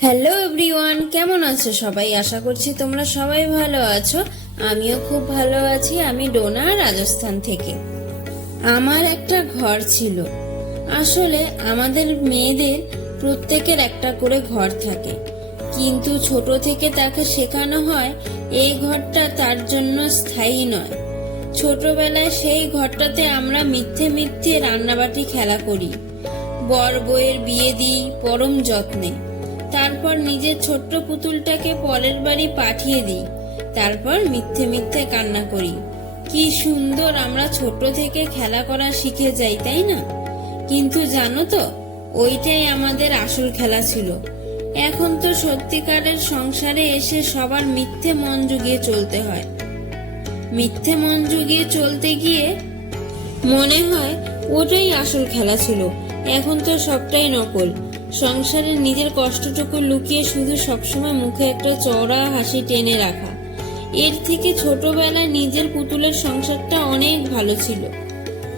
Hello everyone কেমন আছো সবাই? আশা করছি তোমরা সবাই ভালো আছো। আমিও খুব ভালো আছি, আমি ডোনা রাজস্থান থেকে। আমার একটা ঘর ছিল। আসলে আমাদের মেয়েদের প্রত্যেকের একটা করে ঘর থাকে। কিন্তু ছোট থেকে তাকে শেখানো হয়, এই ঘরটা তার জন্য স্থায়ী নয়। ছোটবেলায় সেই ঘরটাতে আমরা মিথ্যে মিথ্যে রান্নাবাটি খেলা করি। বর বউয়ের বিয়ে দিই, পরম যত্নে। তারপর নিজের ছোট্ট পুতুলটাকে পরের বাড়ি পাঠিয়ে দিই। তারপর মিথ্যে মিথ্যে কান্না করি। কি সুন্দর আমরা ছোট থেকে খেলা করা শিখে যাই, তাই না? কিন্তু জানো তো, ওইটাই আমাদের আসল খেলা ছিল। এখন তো সত্যিকারের সংসারে এসে সবার মিথ্যে মন জুগিয়ে চলতে হয়। মিথ্যে মন জুগিয়ে চলতে গিয়ে মনে হয় ওটাই আসল খেলা ছিল। এখন তো সবটাই নকল। সংসারে নিজের কষ্টটুকু লুকিয়ে শুধু সবসময় মুখে একটা চওড়া হাসি টেনে রাখা। এর থেকে ছোটবেলায় নিজের পুতুলের সংসারটা অনেক ভালো ছিল।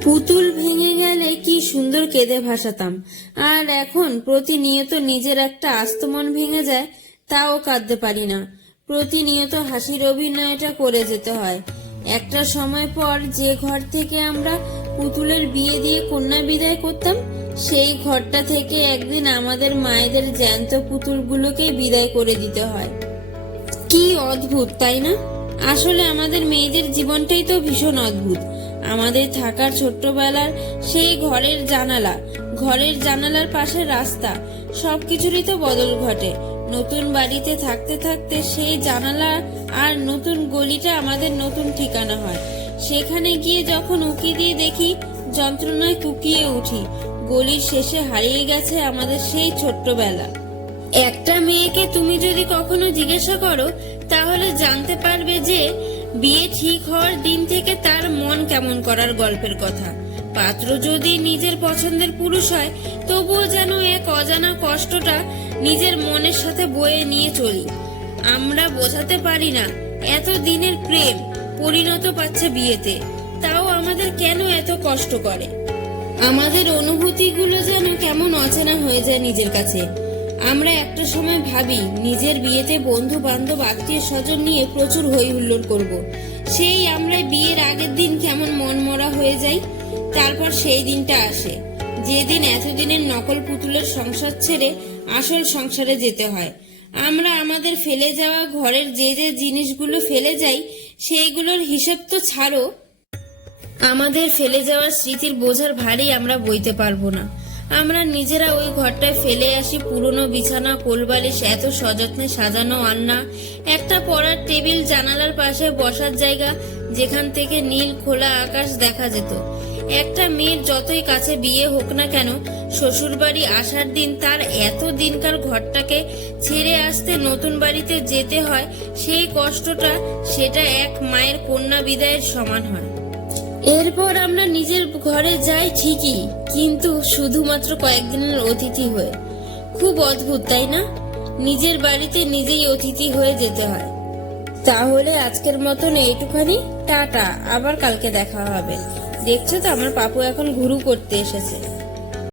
পুতুল ভেঙে গেলে কি সুন্দর কেঁদে ভাসাতাম। আর এখন প্রতিনিয়ত নিজের একটা আস্তমন ভেঙে যায়, তাও কাঁদতে পারি না। প্রতিনিয়ত হাসির অভিনয়টা করে যেতে হয়। একটা সময় পর যে ঘর থেকে আমরা পুতুলের বিয়ে দিয়ে কন্যা বিদায় করতাম সেই ঘরটা থেকে একদিন আমাদের মায়েদের জ্যান্ত পুতুলগুলোকে বিদায় করে দিতে হয়। কি অদ্ভুত, তাই না? আসলে আমাদের মেয়েদের জীবনটাই তো ভীষণ অদ্ভুত। আমাদের থাকার ছোট্টবেলার সেই ঘরের জানালা, ঘরের জানালার পাশে রাস্তা, সবকিছুরই তো বদল ঘটে। নতুন বাড়িতে থাকতে থাকতে সেই জানালা আর নতুন গলিটা আমাদের নতুন ঠিকানা হয়। সেখানে গিয়ে যখন উঁকি দিয়ে দেখি, যন্ত্রণায় কুকিয়ে উঠি। গলির শেষে হারিয়ে গেছে আমাদের সেই ছোট্টবেলা। একটা মেয়েকে তুমি যদি কখনো জিজ্ঞাসা করো, তাহলে জানতে পারবে যে বিয়ে ঠিক হওয়ার দিন থেকে তার মন কেমন করার গল্পের কথা। পাত্র যদি নিজের পছন্দের পুরুষ হয়, তবুও যেন এক অজানা কষ্টটা নিজের মনের সাথে বয়ে নিয়ে চলি। আমরা বোঝাতে পারি না, এত দিনের প্রেম পরিণত পাচ্ছে বিয়েতে। তাও আমাদের কেন এত কষ্ট করে? আমাদের অনুভূতিগুলো যেন কেমন অচেনা হয়ে যায় নিজের কাছে। আমরা একটা সময় ভাবি, নিজের বিয়েতে বন্ধু বান্ধব আত্মীয় স্বজন নিয়ে প্রচুর হই হুল্লোড় করব। সেই আমরা বিয়ের আগের দিন কেমন মন মরা হয়ে যাই, তারপর সেই দিনটা আসে। যেদিন এতদিনের নকল পুতুলের সংসার ছেড়ে আসল সংসারে যেতে হয়। আমরা আমাদের ফেলে যাওয়া ঘরের যে যে জিনিসগুলো ফেলে যাই, সেইগুলোর হিসেব তো ছাড়ো আমাদের ফেলে যাওয়া স্মৃতির বোঝার ভারী আমরা বইতে পারব না। আমরা নিজেরা ওই ঘরটায় ফেলে আসি, পুরনো বিছানা, কোলবালিশ, এত সযত্নে সাজানো আন্না একটা পড়ার টেবিল, জানালার পাশে বসার জায়গা, যেখান থেকে নীল খোলা আকাশ দেখা যেত। একটা মেয়ের যতই কাছে বিয়ে হোক না কেন শ্বশুর বাড়ি আসার দিন তার এত দিনকার ঘরটাকে ছেড়ে আসতে নতুন বাড়িতে যেতে হয়, সেই কষ্টটা সেটা এক মায়ের কন্যা বিদায়ের সমান হয়। এরপর আমরা নিজের ঘরে যাই ঠিকই, কিন্তু শুধুমাত্র কয়েকদিনের অতিথি হয়ে। খুব অদ্ভুত, তাই না? নিজের বাড়িতে নিজেই অতিথি হয়ে যেতে হয়। তাহলে আজকের মতন এইটুখানি, টাটা। আবার কালকে দেখা হবে। দেখছ তো, আমার পাপু এখন ঘুরু করতে এসেছে।